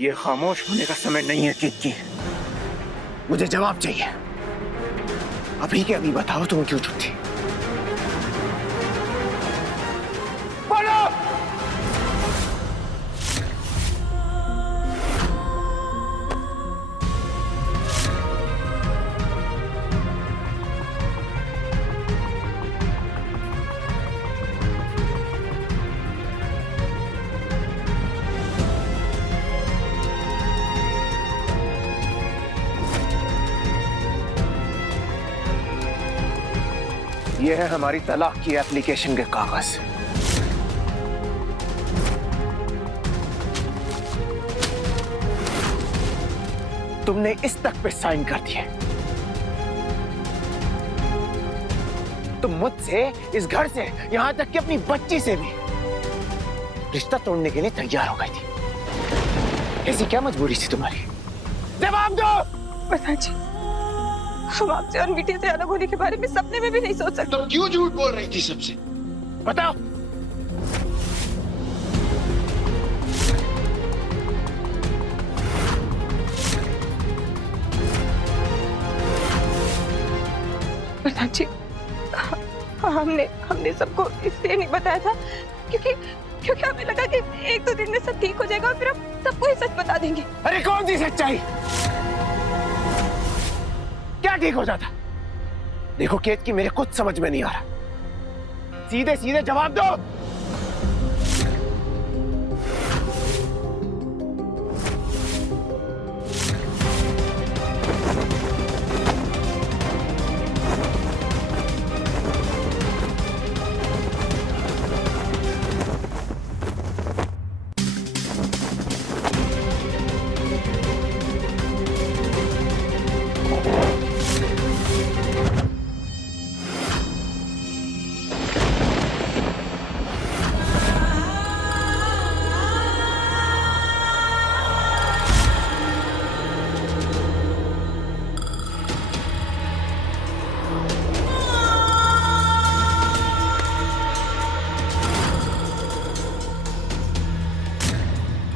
ये खामोश होने का समय नहीं है किक्की। मुझे जवाब चाहिए। अभी के अभी बताओ तुम क्यों चुप थी? बोलो। ये है हमारी तलाक की एप्लीकेशन के कागज। तुमने इस तक पे साइन कर दिए। तुम मुझसे, इस घर से, यहां तक कि अपनी बच्ची से भी रिश्ता तोड़ने के लिए तैयार हो गई थी। ऐसी क्या मजबूरी थी तुम्हारी? जवाब दो। पिताजी, हम आपसे और मीठी से अलग होने के बारे में सपने में भी नहीं सोच सकते। तो क्यों झूठ बोल रही थी सबसे? बताओ। पिताजी, हमने सबको इसलिए नहीं बताया था क्योंकि हमें लगा कि एक दो दिन में सब ठीक हो जाएगा और फिर हम सबको ही सच बता देंगे। अरे कौन सी सच्चाई? क्या ठीक हो जाता? देखो केत की मेरे कुछ समझ में नहीं आ रहा। सीधे सीधे जवाब दो।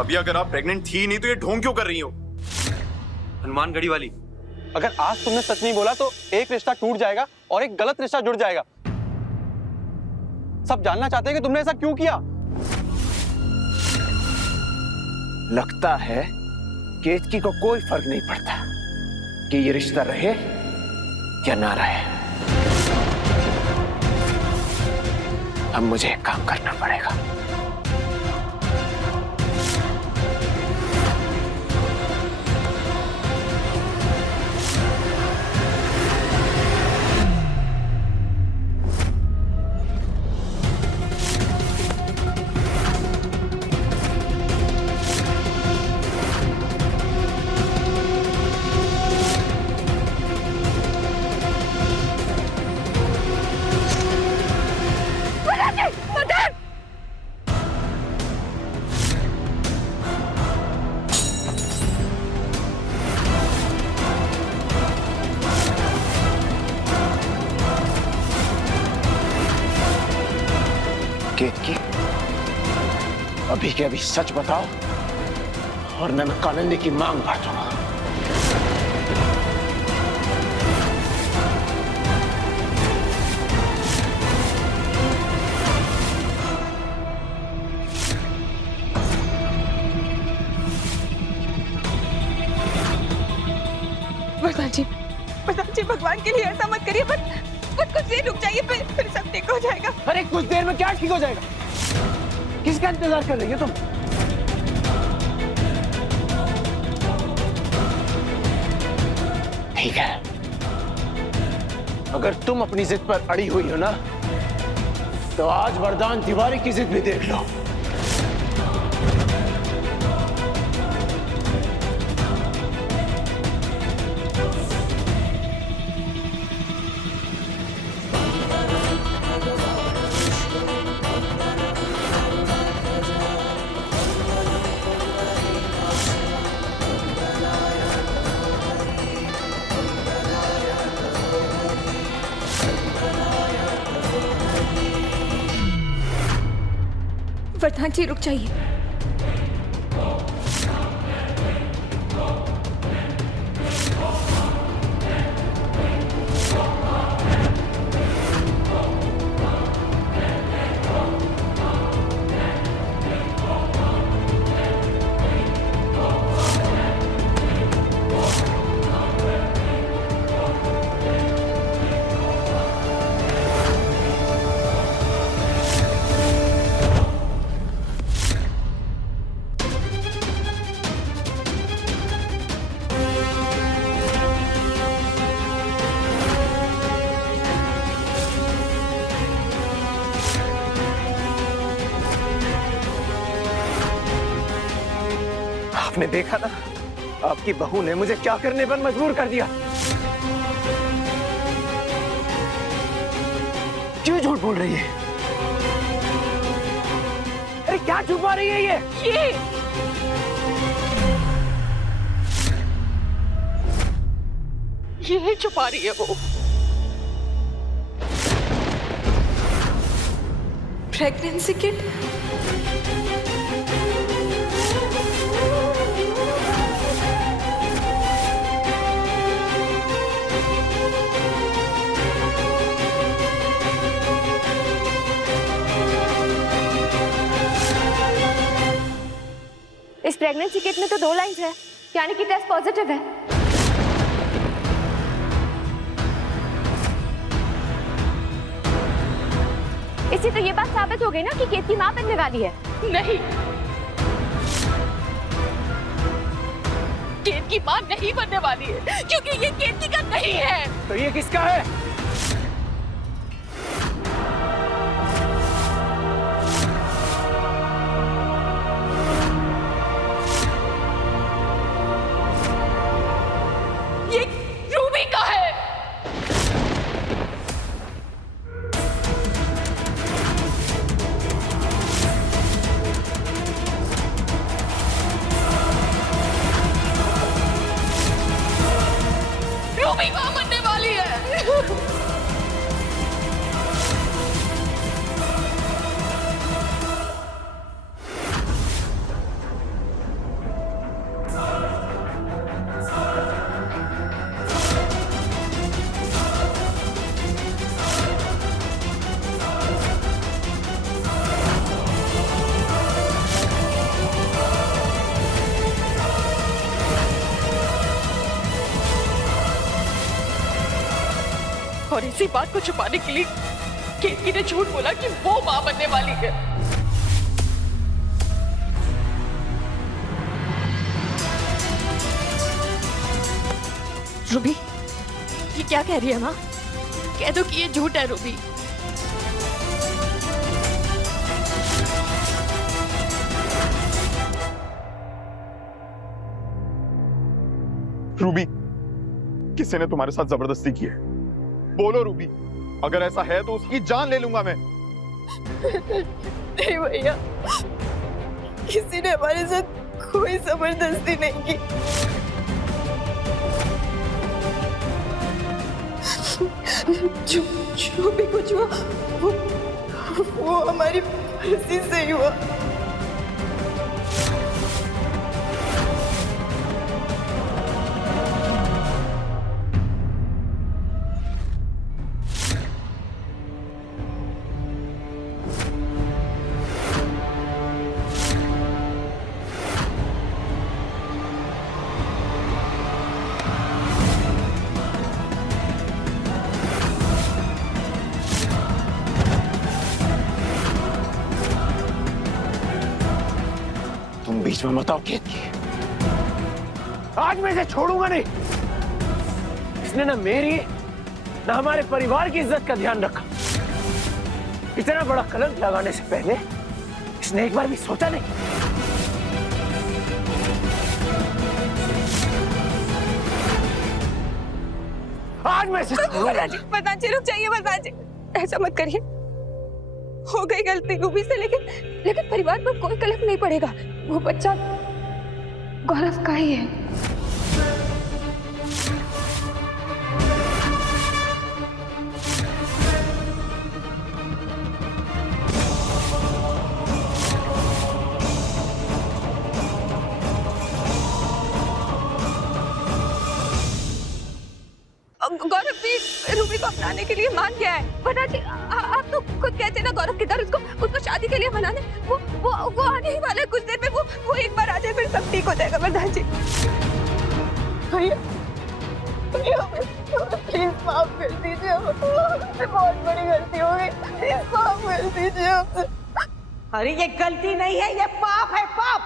अभी अगर आप प्रेग्नेंट थी नहीं तो ये ढोंग क्यों कर रही हो? हनुमानगढ़ी वाली, अगर आज तुमने सच नहीं बोला तो एक रिश्ता टूट जाएगा और एक गलत रिश्ता जुड़ जाएगा। सब जानना चाहते हैं कि तुमने ऐसा क्यों किया। लगता है केतकी को कोई फर्क नहीं पड़ता कि ये रिश्ता रहे या ना रहे। अब मुझे एक काम करना पड़ेगा। केतकी, अभी के अभी सच बताओ और मैं कालिंदी की मांग भर दूंगा। पिताजी, भगवान के लिए ऐसा मत करिए। बस कुछ देर रुक जाइए, फिर सब ठीक हो जाएगा। अरे कुछ देर में क्या ठीक हो जाएगा? किसका इंतजार कर रही हो तुम? ठीक है, अगर तुम अपनी जिद पर अड़ी हुई हो ना, तो आज वरदान तिवारी की जिद भी देख लो। वरदान जी रुक जाइए। आपने देखा ना, आपकी बहू ने मुझे क्या करने पर मजबूर कर दिया। क्यों झूठ बोल रही है? अरे क्या छुपा रही है ये छुपा रही है वो। Pregnancy kit. इस प्रेगनेंसी किट में तो 2 लाइंस है, यानी कि टेस्ट पॉजिटिव है। इससे तो ये बात साबित हो गई ना कि केत की मां बनने वाली है। नहीं, केत की मां नहीं बनने वाली है, क्योंकि ये केत का नहीं है। तो ये किसका है? ये रूबी का है। रूबी मां बनने वाली है। और इसी बात को छुपाने के लिए केतकी ने झूठ बोला कि वो मां बनने वाली है। रूबी, ये क्या कह रही है मां? कह दो कि ये झूठ है रूबी। रूबी, किसी ने तुम्हारे साथ जबरदस्ती की है? बोलो रूबी, अगर ऐसा है तो उसकी जान ले लूंगा मैं। नहीं भैया, किसी ने हमारे साथ कोई जबरदस्ती नहीं की। जो भी कुछ हुआ वो हमारी मर्जी से ही हुआ। तुम बीच में मत आओ केत की। आज मैं इसे छोड़ूंगा नहीं। इसने ना मेरी ना हमारे परिवार की इज्जत का ध्यान रखा। इतना बड़ा कलंक लगाने से पहले इसने एक बार भी सोचा नहीं। आज मैं इसे छोड़ूंगा नहीं। प्रधान जी रुक जाइए। प्रधान जी ऐसा मत करिए, हो गई गलती रूबी से, लेकिन परिवार पर कोई कलंक नहीं पड़ेगा। वो बच्चा गौरव का ही है। गौरव भी रूबी को अपनाने के लिए मान गया है। प्रधान जी आप तो खुद कहते हैं ना गौरव किधर उसको शादी के लिए मनाने। वो आने ही वाला है कुछ देर में। वो एक बार आ जाए फिर सब ठीक हो जाएगा। प्रधान जी भैया प्लीज माफ कर दीजिए, हमसे बहुत बड़ी गलती हो गई, प्लीज माफ कर दीजिए हमसे। अरे ये गलती नहीं है, ये पाप है, पाप।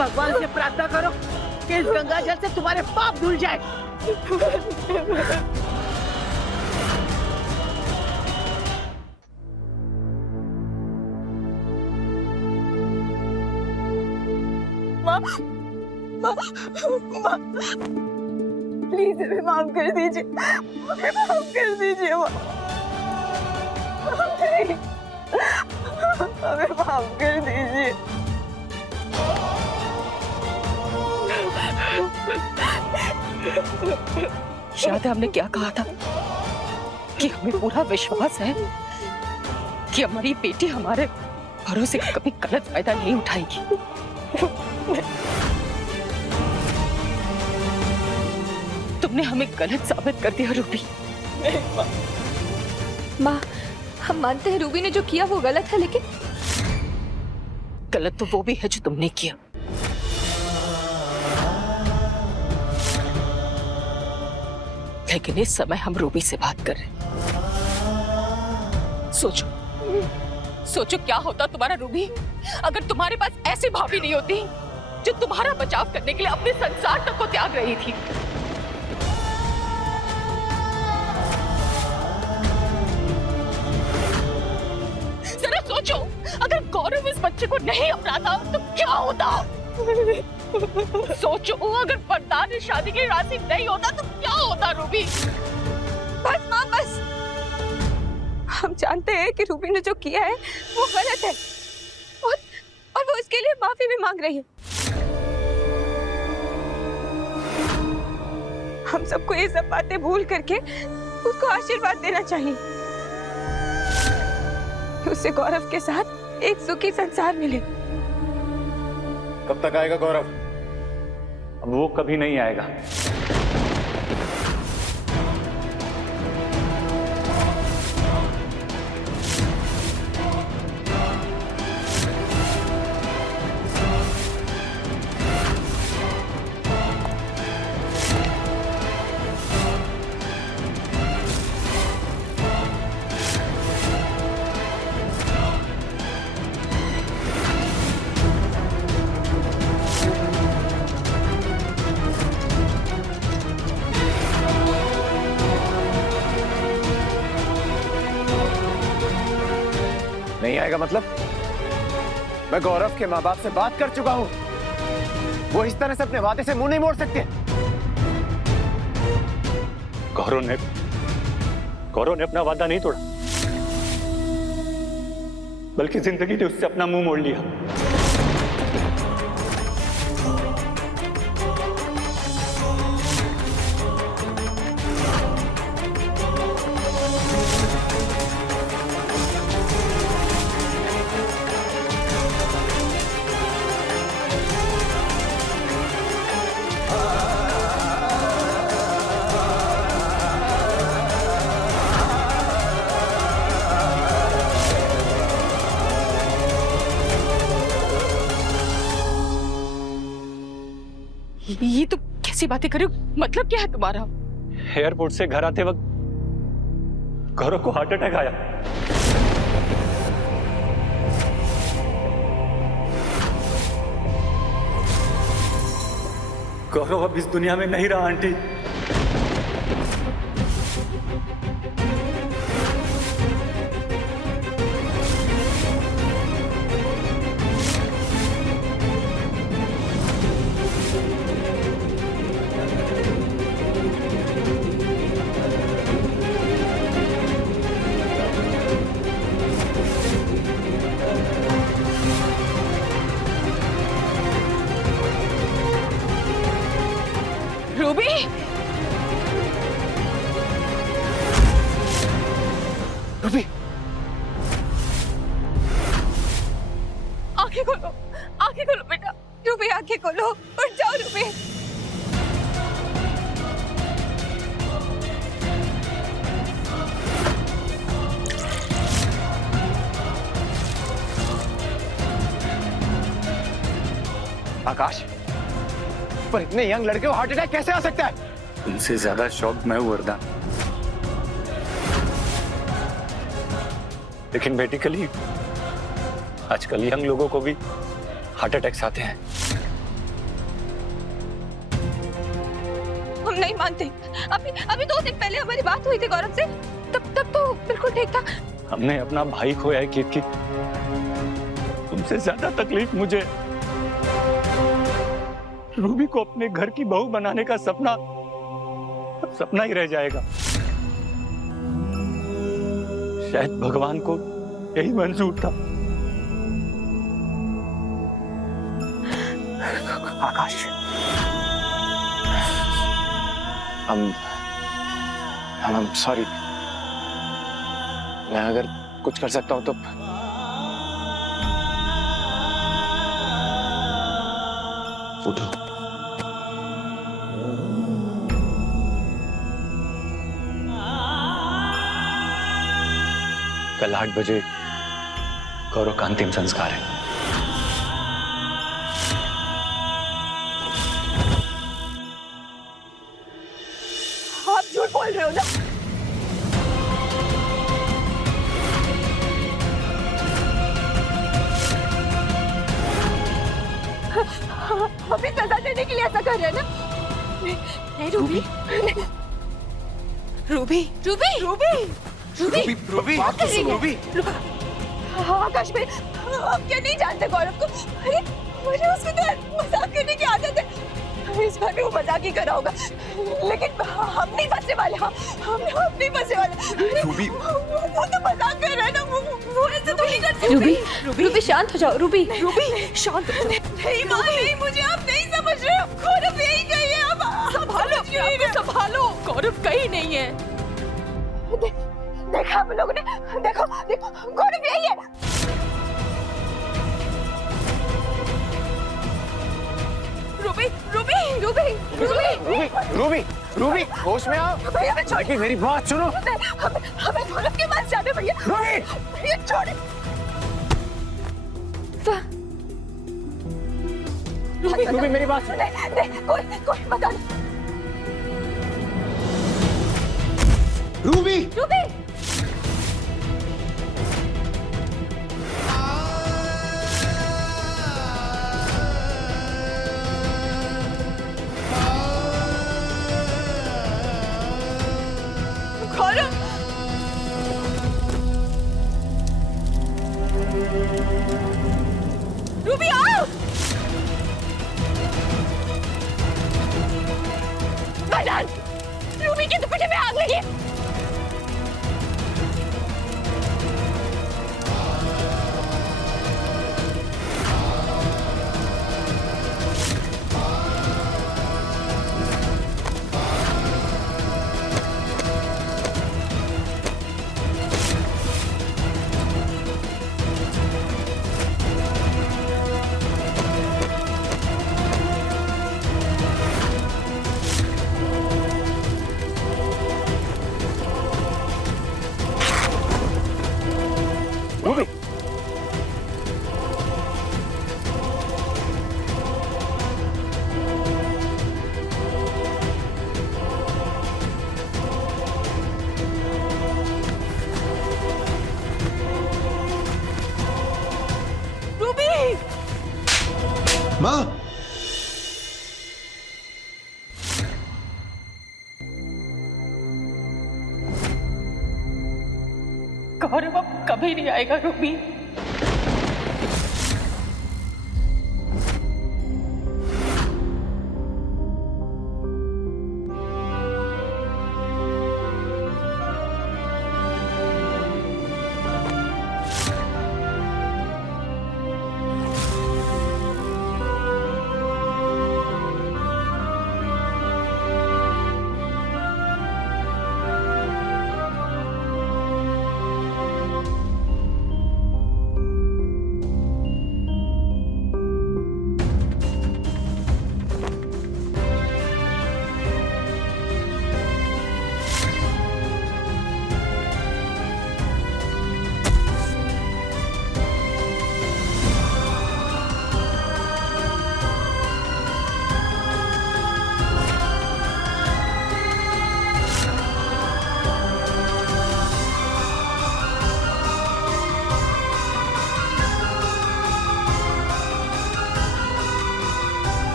भगवान से प्रार्थना करो कि इस गंगा जल से तुम्हारे पाप धुल जाए। माँ, माँ, माँ, प्लीज हमें माफ कर दीजिए, हमें माफ कर दीजिए माँ, हमें माफ कर दीजिए। शायद हमने क्या कहा था कि हमें पूरा विश्वास है कि हमारी बेटी हमारे भरोसे कभी गलत फायदा नहीं उठाएगी। तुमने हमें गलत साबित कर दिया रूबी। माँ, हम मानते हैं रूबी ने जो किया वो गलत है, लेकिन गलत तो वो भी है जो तुमने किया। लेकिन इस समय हम रूबी से बात कर रहे हैं। सोचो, सोचो क्या होता तुम्हारा रूबी अगर तुम्हारे पास ऐसी भाभी नहीं होती जो तुम्हारा बचाव करने के लिए अपने संसार तक को त्याग रही थी। जरा सोचो, अगर गौरव इस बच्चे को नहीं अपनाता तो क्या होता। सोचो, अगर वरदान इस शादी की राशि नहीं होता तो क्या होता रूबी। बस माँ, बस। हम जानते हैं कि रूबी ने जो किया है वो गलत है, और वो इसके लिए माफी भी मांग रही है। हम सबको ये सब बातें भूल करके उसको आशीर्वाद देना चाहिए कि उससे गौरव के साथ एक सुखी संसार मिले। कब तक आएगा गौरव? अब वो कभी नहीं आएगा। नहीं आएगा मतलब? मैं गौरव के माँ बाप से बात कर चुका हूं। वो इस तरह से अपने वादे से मुंह नहीं मोड़ सकते। गौरव ने अपना वादा नहीं तोड़ा, बल्कि जिंदगी ने उससे अपना मुंह मोड़ लिया। ये तो कैसी बातें कर रहे हो? मतलब क्या है तुम्हारा? एयरपोर्ट से घर आते वक्त गौरव को हार्ट अटैक आया। गौरव अब इस दुनिया में नहीं रहा आंटी। रूबी, रूबी, आंखें खोलो, आंखें खोलो बेटा। रूबी, आंखें खोलो, उठ जाओ रूबी। आकाश, पर इतने यंग लड़के को हार्ट अटैक कैसे आ सकता है? उनसे ज्यादा शॉक मैं हूं वरदान। लेकिन मेडिकली आजकल यंग लोगों को भी हार्ट अटैक्स आते हैं। हम नहीं मानते। अभी 2 दिन पहले हमारी बात हुई थी गौरव से, तब तो बिल्कुल ठीक था। हमने अपना भाई खोया है कीर्ति, तुमसे ज्यादा तकलीफ मुझे। रूबी को अपने घर की बहू बनाने का सपना अब सपना ही रह जाएगा। शायद भगवान को यही मंजूर था। आकाश, हम सॉरी। मैं अगर कुछ कर सकता हूं तो उठो। कल 8 बजे गौरव का अंतिम संस्कार है। आप झूठ बोल रहे हो ना? हमें सजा देने के लिए ऐसा कर रहे हैं ना? नहीं Ruby, Ruby, Ruby, Ruby, Ruby, Ruby, Ruby, Akash भाई, आप क्या नहीं जानते गौरव को? अरे उसको तो मजाक करने की आदत है। इस बार भी वो मजाक ही कर रहा होगा, लेकिन हम नहीं फंसने वाले। हम नहीं फंसने वाले। रूबी, वो तो मजाक कर रहा है ना, वो ऐसे तो नहीं करते। रूबी, रूबी शांत हो जाओ। रूबी, शांत हो जाओ। नहीं माँ, नहीं, मुझे आप नहीं समझ रहे हो। गौरव यही कही है। आप संभालो, गौरव कहीं नहीं है। देखा आप लोगों ने? देखो गौरव यही है। Ruby, Ruby, Ruby, Ruby, Ruby, Ruby, होश में आओ। भैया मैं छोड़, मेरी बात सुनो। हमें गौरव के पास जाने भैया। रूबी, भैया छोड़। रूबी, मेरी बात सुनो। नहीं, कोई बता नहीं। रूबी, रूबी, गौरव, रूबी आओ। भगवान, रूबी के दुपट्टे में आग लगी। रूबी, रूबी, माँ, गौरव अब कभी नहीं आएगा रूबी।